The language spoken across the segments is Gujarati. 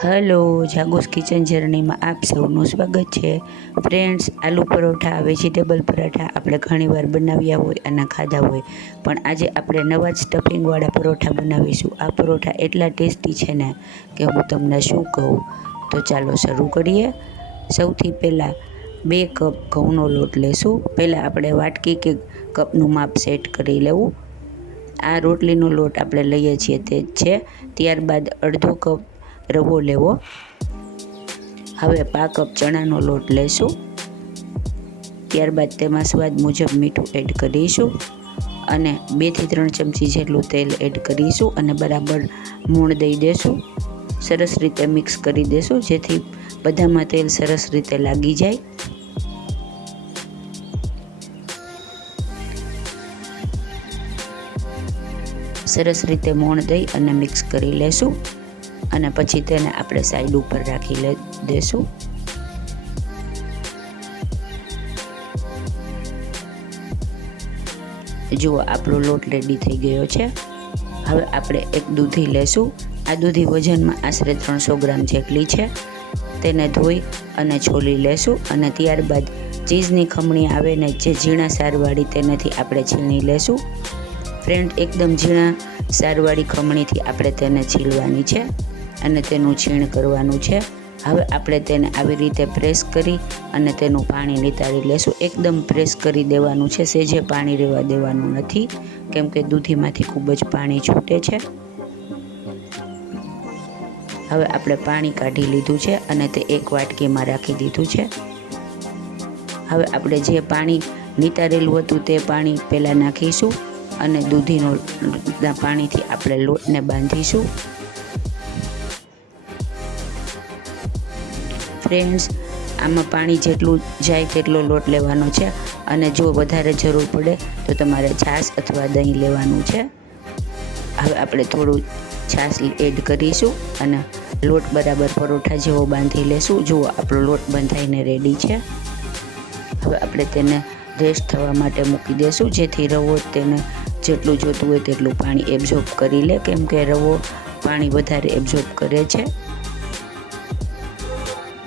હલો, જાગુસ કિચન જર્નીમાં આપ સૌનું સ્વાગત છે. ફ્રેન્ડ્સ, આલુ પરોઠા, વેજીટેબલ પરાઠા આપણે ઘણીવાર બનાવ્યા હોય અને ખાધા હોય, પણ આજે આપણે નવા જ સ્ટફિંગવાળા પરોઠા બનાવીશું. આ પરોઠા એટલા ટેસ્ટી છે ને કે હું તમને શું કહું. તો ચાલો શરૂ કરીએ. સૌથી પહેલાં 2 કપ ઘઉંનો લોટ લેશું. પહેલાં આપણે વાટકી કે કપનું માપ સેટ કરી લેવું. આ રોટલીનો લોટ આપણે લઈએ છીએ તે જ છે. ત્યારબાદ અડધો કપ રવો લેવો. હવે 1/2 કપ ચણાનો લોટ લેશું. ત્યારબાદ તેમાં સ્વાદ મુજબ મીઠું એડ કરીશું અને 2 થી 3 ચમચી જેટલું તેલ એડ કરીશું અને બરાબર મૂણ દઈ દેશું. સરસ રીતે મિક્સ કરી દેશું જેથી બધામાં તેલ સરસ રીતે લાગી જાય. સરસ રીતે મોણ દઈ અને મિક્સ કરી લેશું અને પછી તેને આપણે સાઈડ ઉપર રાખી દેશું. જુઓ, આપણો લોટ રેડી થઈ ગયો છે. હવે આપણે એક દૂધી લેશું. આ દૂધી વજનમાં આશરે 300 ગ્રામ જેટલી છે. તેને ધોઈ અને છોલી લેશું અને ત્યારબાદ ચીઝની ખમણી આવે ને જે ઝીણા સારવાળી તેનાથી આપણે છીણી લેશું. ફ્રેન્ડ, એકદમ ઝીણા સારવાળી ખમણીથી આપણે તેને છીલવાની છે અને તેનું છીણ કરવાનું છે. હવે આપણે તેને આવી રીતે પ્રેસ કરી અને તેનું પાણી નિતારી લેશું. એકદમ પ્રેસ કરી દેવાનું છે, સેજે પાણી રહેવા દેવાનું નથી, કેમ કે દૂધીમાંથી ખૂબ જ પાણી છૂટે છે. હવે આપણે પાણી કાઢી લીધું છે અને તે એક વાટકીમાં રાખી દીધું છે. હવે આપણે જે પાણી નિતારેલું હતું તે પાણી પહેલાં નાખીશું અને દૂધીના પાણીથી આપણે લોટને બાંધીશું. ફ્રેન્ડ્સ, આમાં પાણી જેટલું જાય તેટલો લોટ લેવાનો છે અને જો વધારે જરૂર પડે તો તમારે છાશ અથવા દહીં લેવાનું છે. હવે આપણે થોડું છાશ એડ કરીશું અને લોટ બરાબર પરોઠા જેવો બાંધી લેશું. જુઓ, આપણો લોટ બંધાઈને રેડી છે. હવે આપણે તેને રેસ્ટ થવા માટે મૂકી દેશું જેથી રવો તેને જેટલું જોતું હોય તેટલું પાણી એબ્ઝોર્બ કરી લે, કેમ કે રવો પાણી વધારે એબ્ઝોર્બ કરે છે.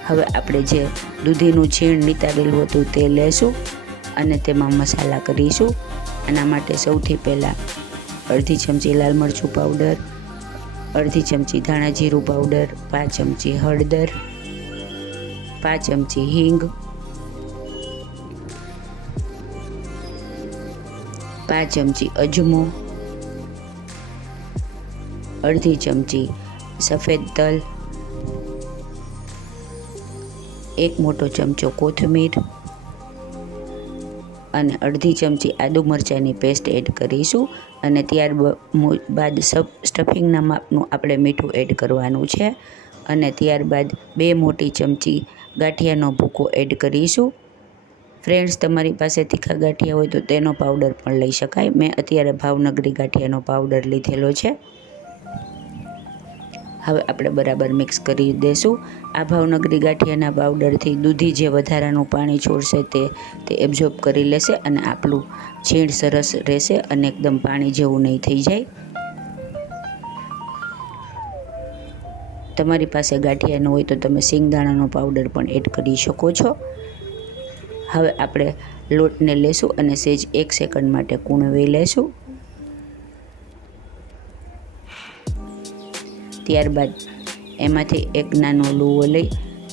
હવે આપણે જે દૂધીનું છીણ નિતારેલું હતું તે લેશું અને તેમાં મસાલા કરીશું. આના માટે સૌથી પહેલાં અડધી ચમચી લાલ મરચું પાવડર, અડધી ચમચી ધાણા જીરું પાવડર, 5 ચમચી હળદર, 5 ચમચી હિંગ, 5 ચમચી અજમો, અડધી ચમચી સફેદ તલ, 1 મોટો ચમચો કોથમીર અને અડધી ચમચી આદુ મરચાંની પેસ્ટ એડ કરીશું અને ત્યારબાદ સ્ટફિંગના માપનું આપણે મીઠું એડ કરવાનું છે અને ત્યારબાદ 2 મોટી ચમચી ગાંઠિયાનો ભૂકો એડ કરીશું. ફ્રેન્ડ્સ, તમારી પાસે તીખા ગાંઠિયા હોય તો તેનો પાવડર પણ લઈ શકાય. મેં અત્યારે ભાવનગરી ગાંઠિયાનો પાવડર લીધેલો છે. હવે આપણે બરાબર મિક્સ કરી દઈશું. આ ભાવનગરી ગાંઠિયાના પાવડરથી દૂધી જે વધારાનું પાણી છોડશે તે એબ્ઝોર્બ કરી લેશે અને આપણું છીણ સરસ રહેશે અને એકદમ પાણી જેવું નહીં થઈ જાય. તમારી પાસે ગાંઠિયા ન હોય તો તમે સિંગદાણાનો પાવડર પણ એડ કરી શકો છો. હવે આપણે લોટને લેશું અને સેજ 1 સેકન્ડ માટે કૂણવી લેશું. ત્યારબાદ એમાંથી એક નાનો લુવો લઈ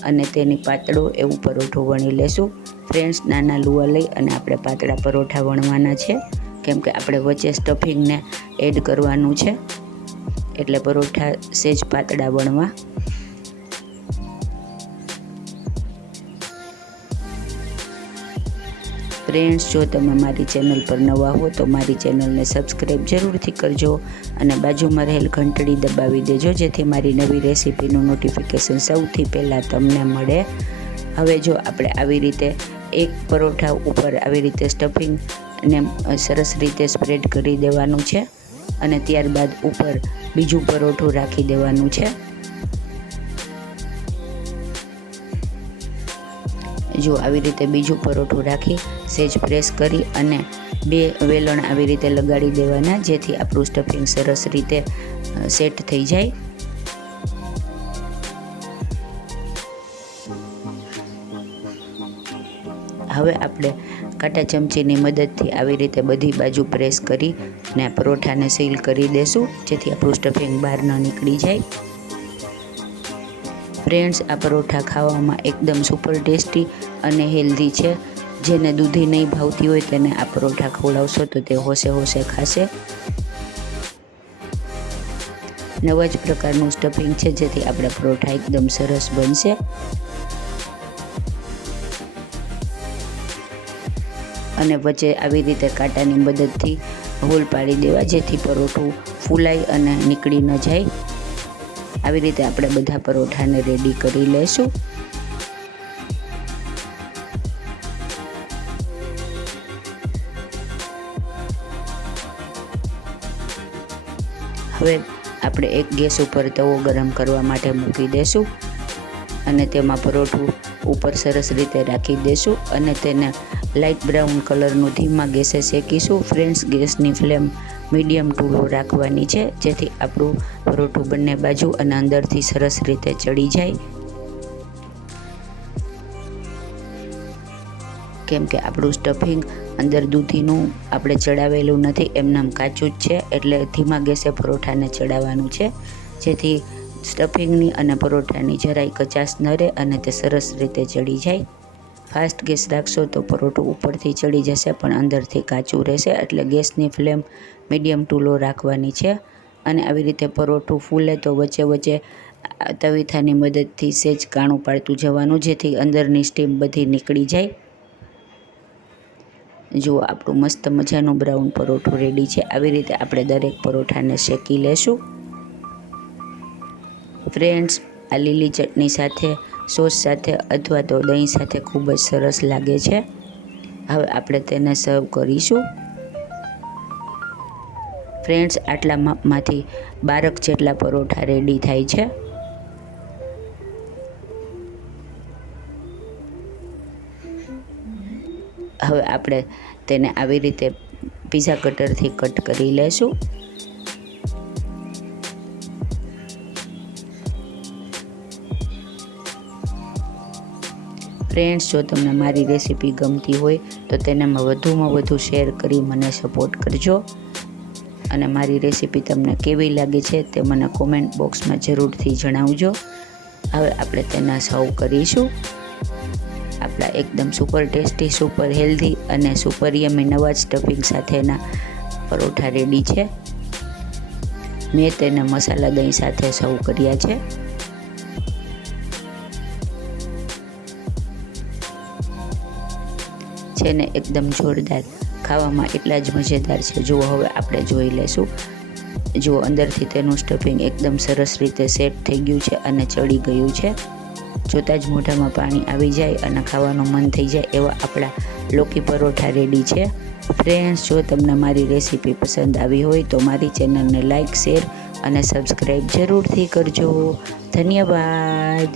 અને તેની પાતળો એવું પરોઠું વણી લેશું. ફ્રેન્ડ્સ, નાના લુવા લઈ અને આપણે પાતળા પરોઠા વણવાના છે, કેમ કે આપણે વચ્ચે સ્ટફિંગને એડ કરવાનું છે, એટલે પરોઠા સેજ પાતળા વણવા. ફ્રેન્ડ્સ, જો તમે મારી ચેનલ પર નવા હો તો મારી ચેનલને સબસ્ક્રાઈબ જરૂરથી કરજો અને બાજુમાં રહેલ ઘંટડી દબાવી દેજો જેથી મારી નવી રેસીપીનું નોટિફિકેશન સૌથી પહેલાં તમને મળે. હવે જો આપણે આવી રીતે એક પરોઠા ઉપર આવી રીતે સ્ટફિંગને સરસ રીતે સ્પ્રેડ કરી દેવાનું છે અને ત્યારબાદ ઉપર બીજું પરોઠું રાખી દેવાનું છે. જો આવી રીતે બીજું પરોઠું રાખી સેજ પ્રેસ કરી અને 2 વેલણ આવી રીતે લગાડી દેવાના જેથી આપણું સ્ટફિંગ સરસ રીતે સેટ થઈ જાય. હવે આપણે કાંટા ચમચીની મદદથી આવી રીતે બધી બાજુ પ્રેસ કરી અને આ પરોઠાને સીલ કરી દેશું, જેથી આપણું સ્ટફિંગ બહાર ન નીકળી જાય. ફ્રેન્ડ્સ, આ પરોઠા ખાવામાં એકદમ સુપર ટેસ્ટી અને હેલ્ધી છે. જેને દૂધી નહીં ભાવતી હોય તેને આ પરોઠા ખવડાવશો તો તે હોશે હોશે ખાશે. નવા જ પ્રકારનું સ્ટફિંગ છે, જેથી આપણા પરોઠા એકદમ સરસ બનશે. અને વચ્ચે આવી રીતે કાંટાની મદદથી હોલ પાડી દેવા, જેથી પરોઠું ફૂલાય અને નીકળી ન જાય. આવી રીતે આપણે બધા પરોઠાને રેડી કરી લઈશું. હવે આપણે એક ગેસ ઉપર તવો ગરમ કરવા માટે મૂકી દઈશું અને તેમાં પરોઠું ઉપર સરસ રીતે રાખી દઈશું અને તેને લાઇટ બ્રાઉન કલરનું ધીમા ગેસે શેકીશું. ફ્રેન્ડ્સ, ગેસની ફ્લેમ મીડિયમ ટુ લો રાખવાની છે, જેથી આપણું પરોઠું બંને બાજુ અને અંદરથી સરસ રીતે ચડી જાય. કેમ કે આપણું સ્ટફિંગ અંદર દૂધીનું આપણે ચડાવેલું નથી, એમનેમ કાચું જ છે, એટલે ધીમા ગેસે પરોઠાને ચડાવવાનું છે, જેથી સ્ટફિંગની અને પરોઠાની જરાય કચાશ ન રહે અને તે સરસ રીતે ચડી જાય. ફાસ્ટ ગેસ રાખશો તો પરોઠું ઉપરથી ચડી જશે પણ અંદરથી કાચું રહેશે, એટલે ગેસની ફ્લેમ મીડિયમ ટુ લો રાખવાની છે. અને આવી રીતે પરોઠું ફૂલે તો વચ્ચે વચ્ચે તવીથાની મદદથી સેજ કાણું પાડતું જવાનું, જેથી અંદરની સ્ટીમ બધી નીકળી જાય. જુઓ, આપણું મસ્ત મજાનું બ્રાઉન પરોઠું રેડી છે. આવી રીતે આપણે દરેક પરોઠાને શેકી લેશું. ફ્રેન્ડ્સ, આ લીલી ચટણી સાથે, સોસ સાથે અથવા તો દહીં સાથે ખૂબ જ સરસ લાગે છે. હવે આપણે તેને સર્વ કરીશું. ફ્રેન્ડ્સ, આટલા માપમાંથી 12 જેટલા પરોઠા રેડી થાય છે. હવે આપણે તેને આવી રીતે પીઝા કટરથી કટ કરી લઈશું. ફ્રેન્ડ્સ, જો તમને મારી રેસીપી ગમતી હોય તો તેને વધુમાં વધુ શેર કરી મને સપોર્ટ કરજો. અને મારી રેસીપી તમને કેવી લાગે છે તે મને કોમેન્ટ બોક્સમાં જરૂરથી જણાવજો. હવે આપણે તેને સર્વ કરીશું. આપણા એકદમ સુપર ટેસ્ટી, સુપર હેલ્ધી અને સુપર યમી નવા સ્ટફિંગ સાથેના પરોઠા રેડી છે. મેં તેને મસાલા દહીં સાથે સર્વ કર્યા છે. છે ને એકદમ જોરદાર, ખાવામાં એટલા જ મજેદાર છે. જુઓ, હવે આપણે જોઈ લઈશું. જુઓ, અંદરથી તેનું સ્ટફિંગ એકદમ સરસ રીતે સેટ થઈ ગયું છે અને ચડી ગયું છે. જોતાં જ મોઢામાં પાણી આવી જાય અને ખાવાનું મન થઈ જાય એવા આપણા લોકી પરોઠા રેડી છે. ફ્રેન્ડ્સ, જો તમને મારી રેસીપી પસંદ આવી હોય તો મારી ચેનલને લાઇક, શેર અને સબસ્ક્રાઈબ જરૂરથી કરજો. ધન્યવાદ.